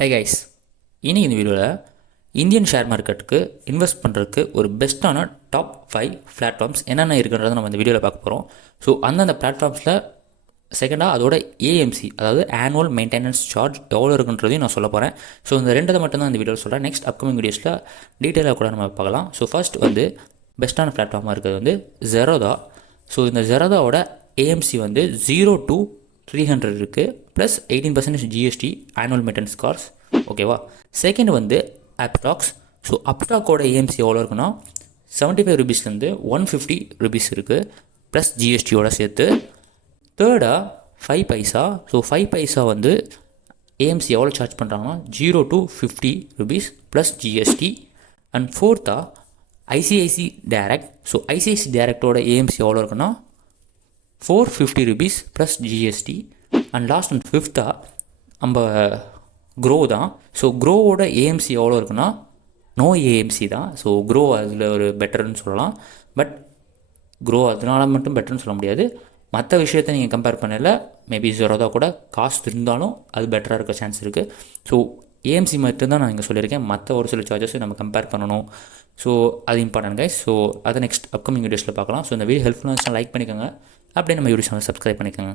Hey guys, இனி இந்த வீடியோவில் இந்தியன் ஷேர் மார்க்கெட்டுக்கு இன்வெஸ்ட் பண்ணுறதுக்கு ஒரு பெஸ்ட்டான டாப் 5 பிளாட்ஃபார்ம்ஸ் என்னென்ன இருக்குன்றதை நம்ம இந்த வீடியோவில் பார்க்க போகிறோம். ஸோ அந்தந்த பிளாட்ஃபார்ம்ஸில் செகண்டாக அதோட ஏஎம்சி, அதாவது ஆனுவல் மெயின்டெனன்ஸ் சார்ஜ் எவ்வளோ இருக்குன்றதையும் நான் சொல்ல போகிறேன். ஸோ இந்த ரெண்டதை மட்டும்தான் இந்த வீடியோவில் சொல்கிறேன். நெக்ஸ்ட் அப்கமிங் வீடியோஸில் டீட்டெயிலாக கூட நம்ம பார்க்கலாம். ஸோ ஃபர்ஸ்ட் பெஸ்ட்டான பிளாட்ஃபார்மாக இருக்கிறது Zerodha. ஸோ இந்த Zerodhaவோட ஏஎம்சி 0 to 300 இருக்குது, plus 18% GST annual maintenance charges. ஓகேவா? Second Upstox. ஸோ அப்ஸ்டாக்கோட ஏஎம்சி எவ்வளோ இருக்குன்னா 75 ரூபீஸ்லேருந்து 150 ரூபீஸ் இருக்குது, ப்ளஸ் ஜிஎஸ்டியோட சேர்த்து. தேர்டாக Paisa. ஸோ Paisa ஏஎம்சி எவ்வளோ சார்ஜ் பண்ணுறாங்கன்னா 0 to 50 rupees plus GST. And ஃபோர்த்தாக ICICI Direct. ஸோ ICICI Directோட ஏஎம்சி எவ்வளோ இருக்குன்னா 450 rupees plus GST. And last and ஃபிஃப்த்தாக நம்ம Groww தான். ஸோ Growwoட ஏஎம்சி எவ்வளோ இருக்குன்னா நோ ஏஎம்சி தான். ஸோ Groww அதில் ஒரு பெட்டர்னு சொல்லலாம். பட் Groww அதனால மட்டும் பெட்டர்னு சொல்ல முடியாது. மற்ற விஷயத்தை நீங்கள் கம்பேர் பண்ணல மேபி Zerodha கூட காஸ்ட் இருந்தாலும் அது பெட்டராக இருக்க சான்ஸ் இருக்குது. ஸோ ஏஎம்சி மட்டும்தான் நான் இங்கே சொல்லியிருக்கேன். மற்ற ஒரு சில சார்ஜஸை நம்ம கம்பேர் பண்ணணும். ஸோ அது இம்பார்ட்டன்ட் கைஸ். ஸோ அதை நெக்ஸ்ட் அப்கமிங் வீடியோஸில் பார்க்கலாம். ஸோ இந்த வீடியோ ஹெல்ப்ஃபுல்லாக லைக் பண்ணிக்கோங்க, அப்படியே நம்ம யூடியூப் சேனல் சப்ஸ்கிரைப் பண்ணிக்கோங்க.